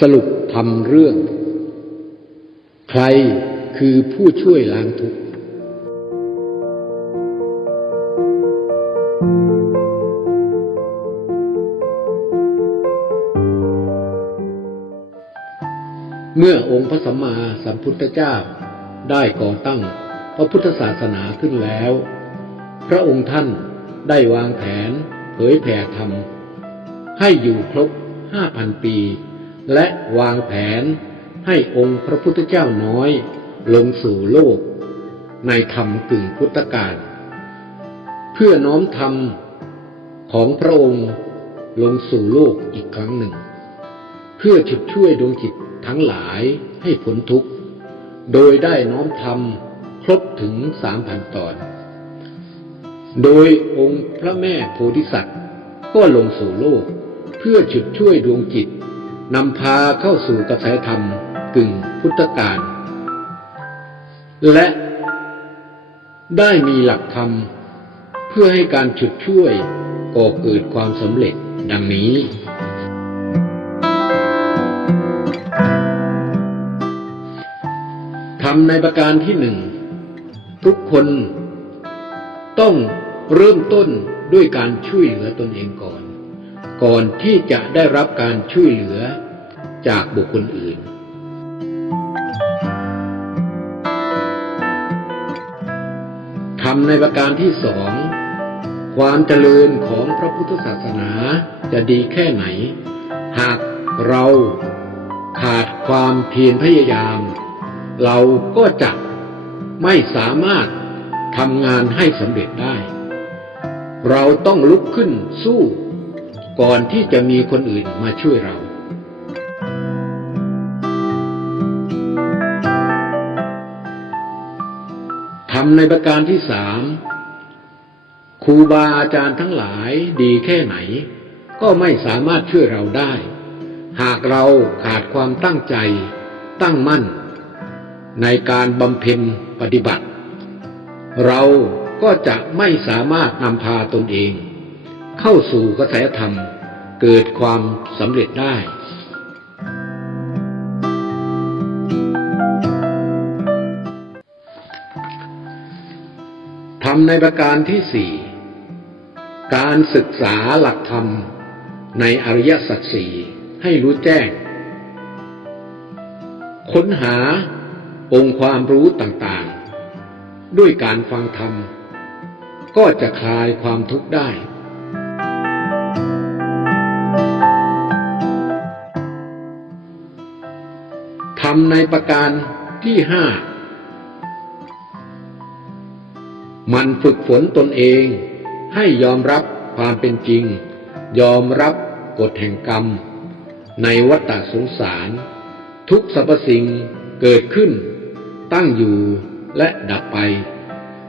สรุปทำเรื่อง ใครคือผู้ช่วยล้างทุกข์เมื่อองค์พระสัมมาสัมพุทธเจ้าได้ก่อตั้งพระพุทธศาสนาขึ้นแล้ว พระองค์ท่านได้วางแผนเผยแผ่ธรรม ให้อยู่ครบห้าพันปี และวางแผนให้องค์พระพุทธเจ้าน้อย ลงสู่โลก ในธรรมกึ่งพุทธกาลเพื่อน้อมธรรมของพระองค์ลงสู่โลกอีกครั้งหนึ่ง เพื่อฉุดช่วยดวงจิตทั้งหลายให้พ้นทุกข์ โดยได้น้อมทำครบถึงสามพันตอน โดยองค์พระแม่โพธิสัตว์ก็ลงสู่โลก เพื่อฉุดช่วยดวงจิต นำพาเข้าสู่กระแสธรรมกึ่งพุทธกาลและได้มีหลักธรรม เพื่อให้การฉุดช่วยก่อเกิดความสำเร็จดังนี้ ทำในประการที่หนึ่ง ทุกคนต้องเริ่มต้นด้วยการช่วยเหลือตนเองก่อน ก่อนที่จะได้รับการช่วยเหลือจากบุคคลอื่น ทำในประการที่สอง ความเจริญของพระพุทธศาสนาจะดีแค่ไหน หากเราขาดความเพียรพยายาม เราก็จะไม่สามารถทำงานให้สำเร็จได้ เราต้องลุกขึ้นสู้ ก่อนที่จะมีคนอื่นมาช่วยเรา ทำในประการที่สามครูบาอาจารย์ทั้งหลายดีแค่ไหน ก็ไม่สามารถช่วยเราได้ หากเราขาดความตั้งใจ ตั้งมั่น ในการบำเพ็ญปฏิบัติ เราก็จะไม่สามารถนำพาตนเอง เข้าสู่กระแสธรรมเกิดความสำเร็จได้ทำในประการที่สี่การศึกษาหลักธรรมในอริยสัจสี่ให้รู้แจ้ง ค้นหาองค์ความรู้ต่างๆ ด้วยการฟังธรรม ก็จะคลายความทุกข์ได้ ในประการที่ห้ามันฝึกฝนตนเองให้ยอมรับความเป็นจริง ยอมรับกฎแห่งกรรม ในวัฏสงสาร ทุกสรรพสิ่งเกิดขึ้น ตั้งอยู่และดับไป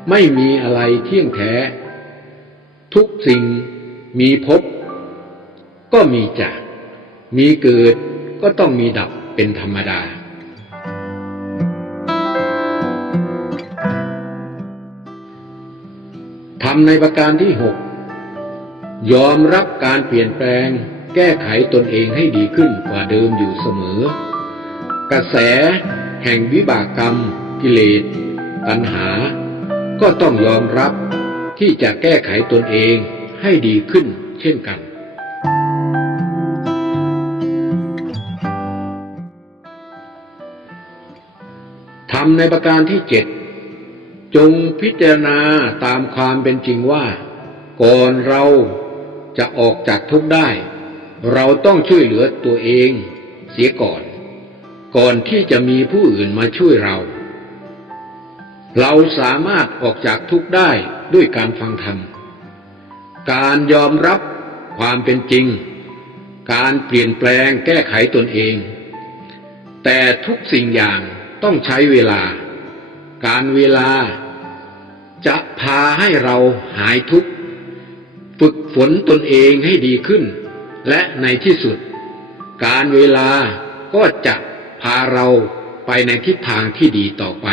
ไม่มีอะไรเที่ยงแท้ ทุกสิ่งมีพบ ก็มีจาก มีเกิดก็ต้องมีดับเป็นธรรมดา ทำในประการที่หกยอมรับการเปลี่ยนแปลง แก้ไขตนเองให้ดีขึ้นกว่าเดิมอยู่เสมอ กระแส แห่งวิบากกรรม กิเลสตัณหา ก็ต้องยอมรับที่จะแก้ไขตนเองให้ดีขึ้นเช่นกัน ทำในประการที่เจ็ด จงพิจารณาตามความเป็นจริงว่า ก่อนเราจะออกจากทุกข์ได้ เราต้องช่วยเหลือตัวเองเสียก่อน ก่อนที่จะมีผู้อื่นมาช่วยเรา เราสามารถออกจากทุกข์ได้ด้วยการฟังธรรม การยอมรับความเป็นจริง การเปลี่ยนแปลงแก้ไขตนเอง แต่ทุกสิ่งอย่างต้องใช้เวลา การเวลา จะพาให้เราหายทุกข์ ฝึกฝนตนเองให้ดีขึ้น และในที่สุด การเวลาก็จะพาเราไปในทิศทางที่ดีต่อไป